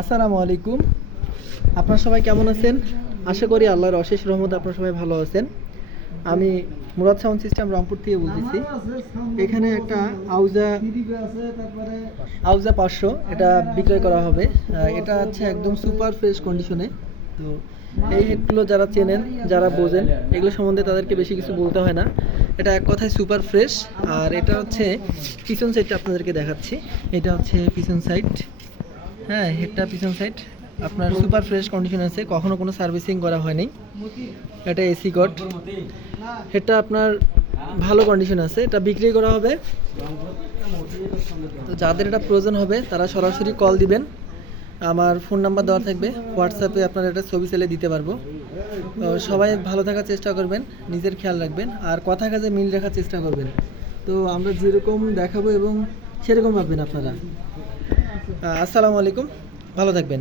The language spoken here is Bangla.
আসসালামু আলাইকুম। আপনারা সবাই কেমন আছেন? আশা করি আল্লাহর অশেষ রহমতে আপনারা সবাই ভালো আছেন। আমি মুরাদ সাউন্ড সিস্টেম রংপুর থেকে বলতেছি। এখানে একটা আউজা আউজা 500 এটা বিক্রয় করা হবে। এটা হচ্ছে একদম সুপার ফ্রেশ কন্ডিশনে। তো এই হেডগুলো যারা চেনেন, যারা বোঝেন, এগুলো সম্বন্ধে তাদেরকে বেশি কিছু বলতে হয় না। এটা এক কথায় সুপার ফ্রেশ। আর এটা হচ্ছে পিছন সাইডটা আপনাদেরকে দেখাচ্ছি। এটা হচ্ছে পিছন সাইড। হ্যাঁ, হেডটা পিছন সাইড আপনার সুপার ফ্রেশ কন্ডিশন আছে, কখনো কোনো সার্ভিসিং করা হয়নি। এটা এসি কট, হেডটা আপনার ভালো কন্ডিশন আছে। এটা বিক্রি করা হবে। তো যাদের এটা প্রয়োজন হবে তারা সরাসরি কল দিবেন। আমার ফোন নাম্বার দেওয়া থাকবে, হোয়াটসঅ্যাপে আপনার এটা ছবি সেলে দিতে পারবো। তো সবাই ভালো থাকার চেষ্টা করবেন, নিজের খেয়াল রাখবেন, আর কথা কাজে মিল রাখার চেষ্টা করবেন। তো আমরা যেরকম দেখাবো এবং সেরকম ভাববেন আপনারা। আসসালামু আলাইকুম, ভালো থাকবেন।